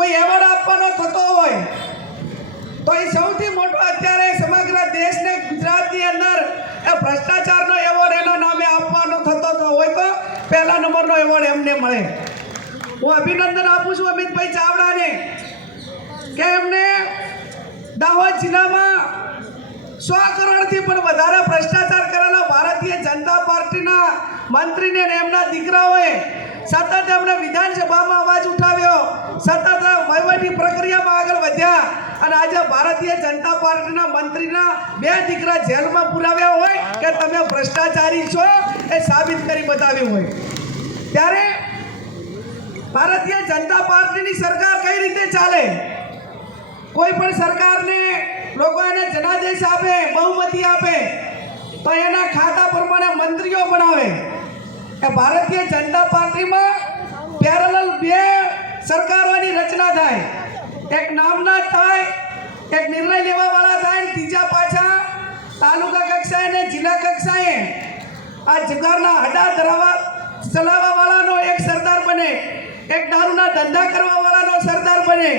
કોઈ એવોર્ડ આપવાનો થતો હોય, તો એ સૌથી મોટો અત્યારે સમગ્ર દેશને ગુજરાતની અંદર એ ભ્રષ્ટાચારનો એવોર્ડ એના નામે આપવાનો થતો તો હોય તો પહેલા નંબરનો એવોર્ડ એમને મળે. હું અભિનંદન આપું છું અમિતભાઈ ચાવડાને, કે એમને દાહોદ જિલ્લામાં સો કરોડથી પણ વધારે ભ્રષ્ટાચાર કરેલા ભારતીય જનતા પાર્ટીના મંત્રીને એમના દીકરાઓએ સતત એમણે વિધાનસભામાં અવાજ ઉઠાવ્યો. સતત અને આજે ભારતીય જનતા પાર્ટીના મંત્રીના બે દીકરા જેલમાં પુરાવ્યા હોય કે તમે ભ્રષ્ટાચારી છો એ સાબિત કરી બતાવ્યું હોય. ત્યારે ભારતીય જનતા પાર્ટીની સરકાર કઈ રીતે ચાલે? કોઈ પણ સરકારને લોકો એને જનાદેશ આપે, બહુમતી આપે, તો એના ખાતા પ્રમાણે મંત્રીઓ બનાવે. એ ભારતીય જનતા પાર્ટીમાં પેરેલલ બે સરકારોની રચના થાય. એક નામના થાય, એક નિર્ણય લેવાવાળા થાય ને ત્રીજા પાછા તાલુકા કક્ષાએ ને જિલ્લા કક્ષાએ આ જુગારના હડા ધરાવા ચલાવવા વાળાનો એક સરદાર બને, એક દારૂના ધંધા કરવા વાળાનો સરદાર બને.